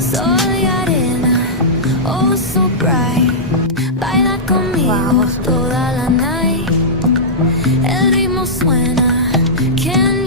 Soy arena, oh so bright. Baila conmigo Wow. toda la night. El ritmo suena, can't